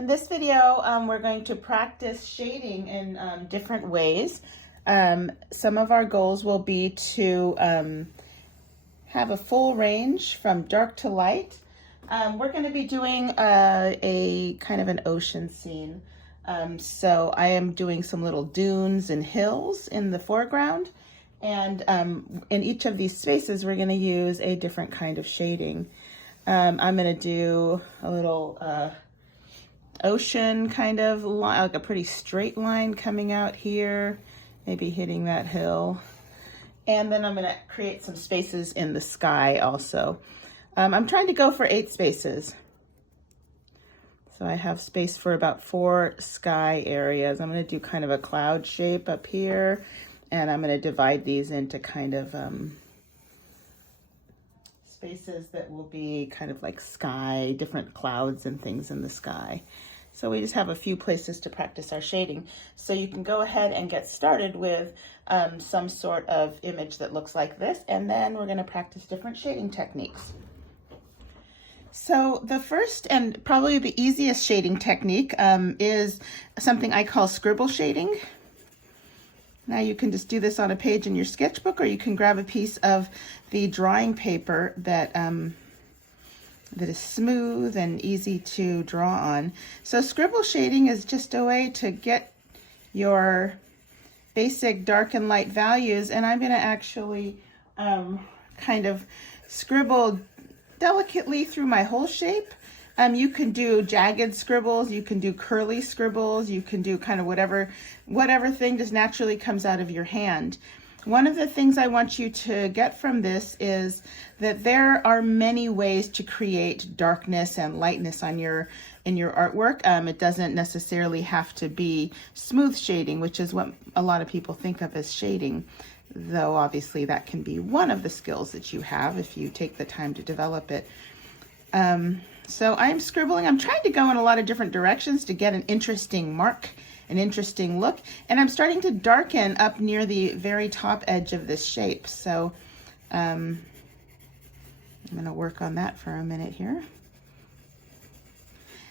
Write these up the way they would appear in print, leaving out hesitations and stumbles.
In this video, we're going to practice shading in different ways. Some of our goals will be to have a full range from dark to light. We're going to be doing a kind of an ocean scene. So I am doing some little dunes and hills in the foreground. And in each of these spaces, we're going to use a different kind of shading. I'm going to do a little ocean kind of line, like a pretty straight line coming out here, maybe hitting that hill. And then I'm going to create some spaces in the sky also. I'm trying to go for 8 spaces. So I have space for about 4 sky areas. I'm going to do kind of a cloud shape up here, and I'm going to divide these into kind of spaces that will be kind of like sky, different clouds and things in the sky. So we just have a few places to practice our shading. So you can go ahead and get started with some sort of image that looks like this, and then we're going to practice different shading techniques. So the first and probably the easiest shading technique is something I call scribble shading. Now you can just do this on a page in your sketchbook, or you can grab a piece of the drawing paper that is smooth and easy to draw on. So scribble shading is just a way to get your basic dark and light values, and I'm going to actually kind of scribble delicately through my whole shape. You can do jagged scribbles, you can do curly scribbles, you can do kind of whatever thing just naturally comes out of your hand. One of the things I want you to get from this is that there are many ways to create darkness and lightness on in your artwork. It doesn't necessarily have to be smooth shading, which is what a lot of people think of as shading, though obviously that can be one of the skills that you have if you take the time to develop it. So I'm scribbling. I'm trying to go in a lot of different directions to get an interesting mark, an interesting look, and I'm starting to darken up near the very top edge of this shape. So I'm going to work on that for a minute here.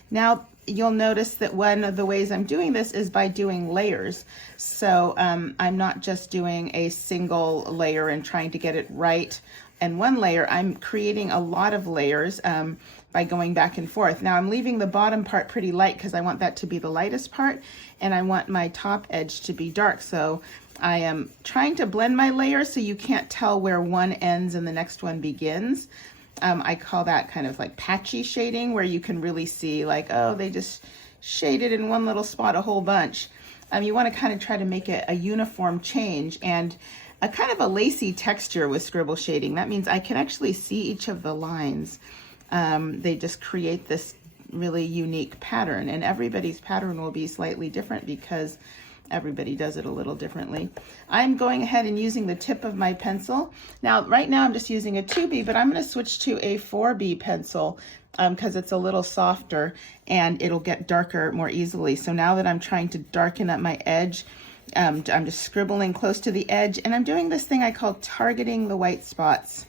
Now you'll notice that one of the ways I'm doing this is by doing layers. So I'm not just doing a single layer and trying to get it right and one layer. I'm creating a lot of layers by going back and forth. Now I'm leaving the bottom part pretty light because I want that to be the lightest part, and I want my top edge to be dark. So I am trying to blend my layers so you can't tell where one ends and the next one begins. I call that kind of like patchy shading, where you can really see like, oh, they just shaded in one little spot a whole bunch. You want to kind of try to make it a uniform change and a kind of a lacy texture with scribble shading. That means I can actually see each of the lines. They just create this really unique pattern, and everybody's pattern will be slightly different because everybody does it a little differently. I'm going ahead and using the tip of my pencil. Now, right now I'm just using a 2B, but I'm going to switch to a 4B pencil because it's a little softer and it'll get darker more easily. So now that I'm trying to darken up my edge, I'm just scribbling close to the edge, and I'm doing this thing I call targeting the white spots.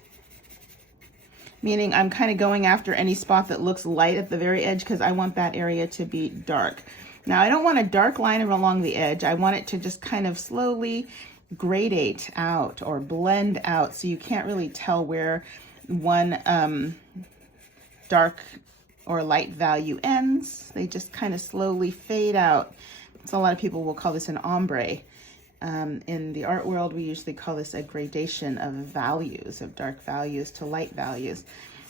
Meaning I'm kind of going after any spot that looks light at the very edge because I want that area to be dark. Now I don't want a dark line along the edge. I want it to just kind of slowly gradate out or blend out, so you can't really tell where one dark or light value ends. They just kind of slowly fade out. So a lot of people will call this an ombre. In the art world, we usually call this a gradation of values, of dark values to light values.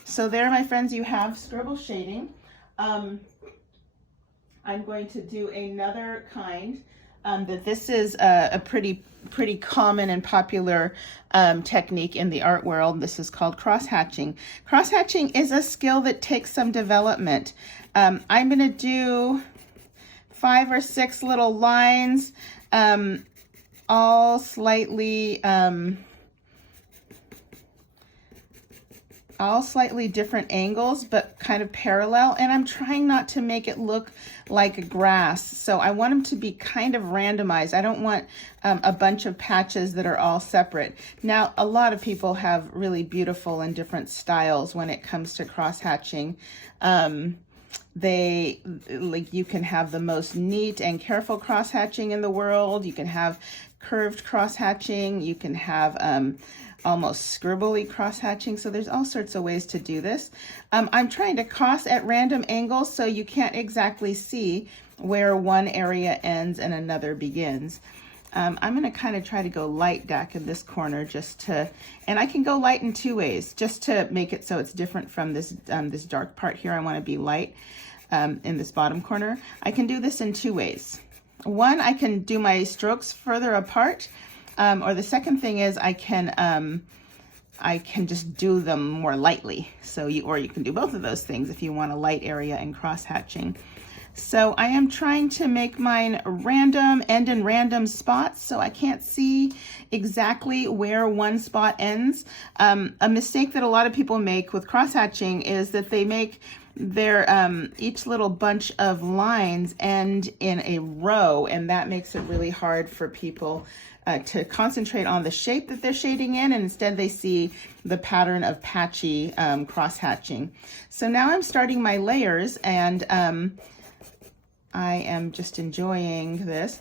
So there, my friends, you have scribble shading. I'm going to do another kind. This is a pretty common and popular technique in the art world. This is called cross-hatching. Cross-hatching is a skill that takes some development. I'm going to do 5 or 6 little lines, all slightly different angles, but kind of parallel. And I'm trying not to make it look like a grass. So I want them to be kind of randomized. I don't want a bunch of patches that are all separate. Now, a lot of people have really beautiful and different styles when it comes to cross hatching. you can have the most neat and careful cross hatching in the world. You can have curved cross hatching. You can have almost scribbly cross hatching. So there's all sorts of ways to do this. I'm trying to cross at random angles so you can't exactly see where one area ends and another begins. I'm going to kind of try to go light back in this corner and I can go light in two ways just to make it so it's different from this dark part here. I want to be light in this bottom corner. I can do this in two ways. One, I can do my strokes further apart, or the second thing is I can just do them more lightly. Or you can do both of those things if you want a light area and cross hatching. So I am trying to make mine random, end in random spots, so I can't see exactly where one spot ends. A mistake that a lot of people make with cross hatching is that they make their each little bunch of lines end in a row, and that makes it really hard for people to concentrate on the shape that they're shading in, and instead they see the pattern of patchy cross hatching. So now I'm starting my layers, and I am just enjoying this,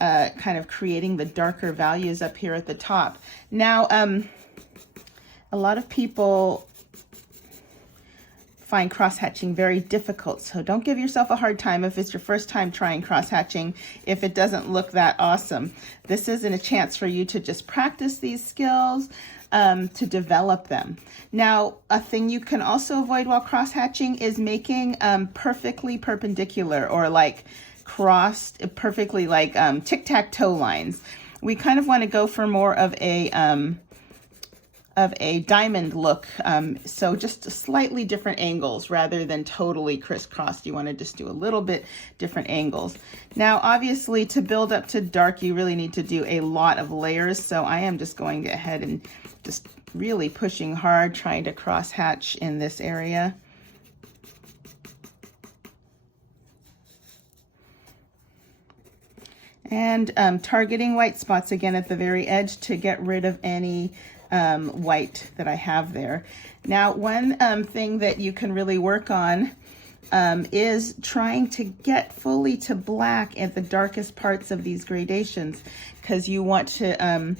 kind of creating the darker values up here at the top. Now, a lot of people find cross hatching very difficult, so don't give yourself a hard time if it's your first time trying cross hatching, if it doesn't look that awesome. This isn't a chance for you to just practice these skills, to develop them. Now, a thing you can also avoid while cross hatching is making perfectly perpendicular or like crossed perfectly, like tic-tac-toe lines. We kind of want to go for more of a diamond look, so just slightly different angles rather than totally crisscrossed. You want to just do a little bit different angles. Now, obviously, to build up to dark, you really need to do a lot of layers, so I am just going ahead and just really pushing hard, trying to cross hatch in this area. And targeting white spots again at the very edge to get rid of any white that I have there. Now, one thing that you can really work on is trying to get fully to black at the darkest parts of these gradations, because you want to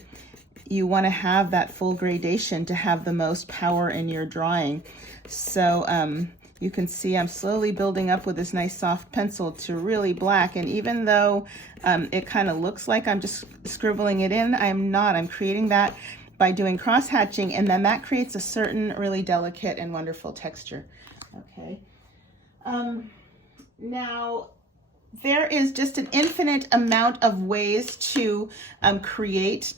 have that full gradation to have the most power in your drawing. So you can see I'm slowly building up with this nice soft pencil to really black, and even though it kind of looks like I'm just scribbling it in, I'm not. I'm creating that by doing cross hatching, and then that creates a certain really delicate and wonderful texture. Okay. Now, there is just an infinite amount of ways to create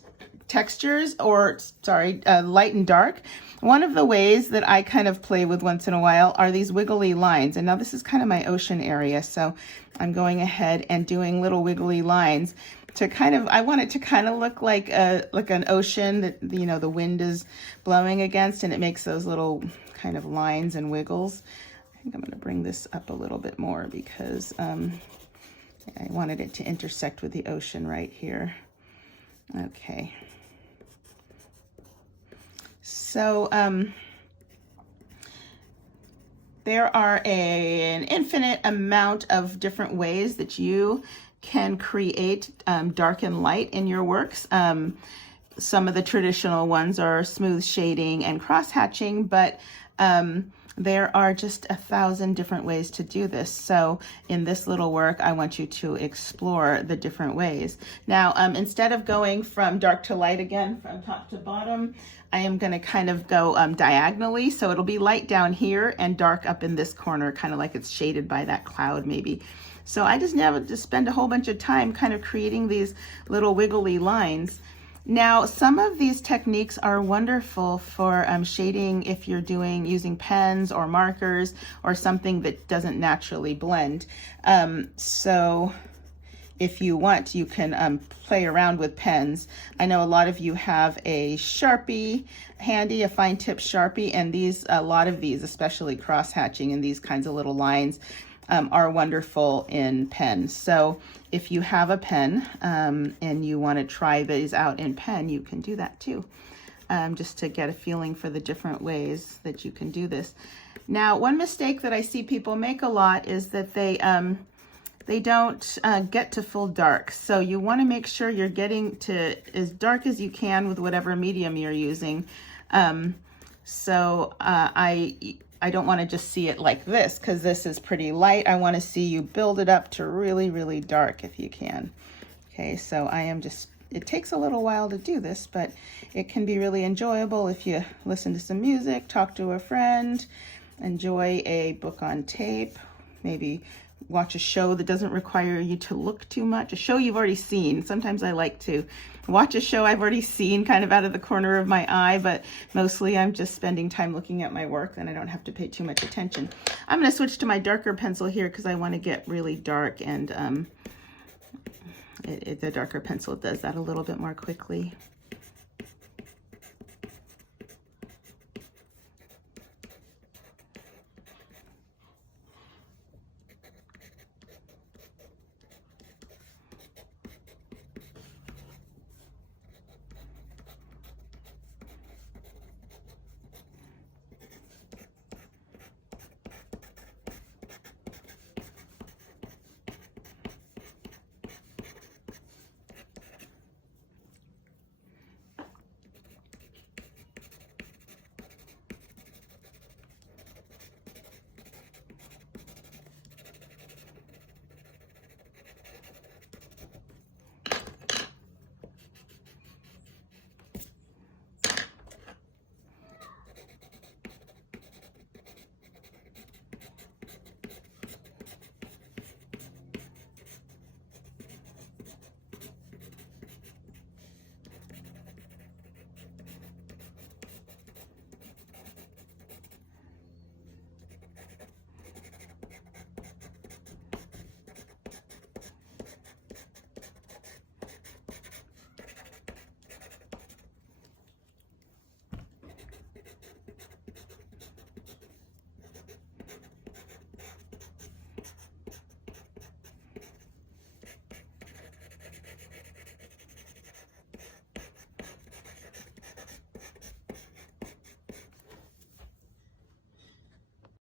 textures, or light and dark. One of the ways that I kind of play with once in a while are these wiggly lines. And now this is kind of my ocean area, so I'm going ahead and doing little wiggly lines to kind of, I want it to kind of look like an ocean that, you know, the wind is blowing against, and it makes those little kind of lines and wiggles. I think I'm going to bring this up a little bit more because I wanted it to intersect with the ocean right here. Okay. So there are an infinite amount of different ways that you can create dark and light in your works. Some of the traditional ones are smooth shading and cross hatching, but there are just 1,000 different ways to do this. So in this little work, I want you to explore the different ways. Now, instead of going from dark to light again, from top to bottom, I am going to kind of go diagonally. So it'll be light down here and dark up in this corner, kind of like it's shaded by that cloud maybe. So I just never just spend a whole bunch of time kind of creating these little wiggly lines. Now, some of these techniques are wonderful for shading if you're using pens or markers or something that doesn't naturally blend. So if you want, you can play around with pens. I know a lot of you have a Sharpie handy, a fine tip Sharpie, and a lot of these, especially cross hatching and these kinds of little lines, are wonderful in pens. So if you have a pen and you want to try these out in pen, you can do that too, just to get a feeling for the different ways that you can do this. Now, one mistake that I see people make a lot is that they don't get to full dark. So you want to make sure you're getting to as dark as you can with whatever medium you're using. I don't want to just see it like this, because this is pretty light. I want to see you build it up to really, really dark if you can. Okay, so I am just, it takes a little while to do this, but it can be really enjoyable if you listen to some music, talk to a friend, enjoy a book on tape, maybe watch a show that doesn't require you to look too much, a show you've already seen. Sometimes I like to watch a show I've already seen kind of out of the corner of my eye, but mostly I'm just spending time looking at my work, and I don't have to pay too much attention. I'm going to switch to my darker pencil here because I want to get really dark, and the darker pencil does that a little bit more quickly.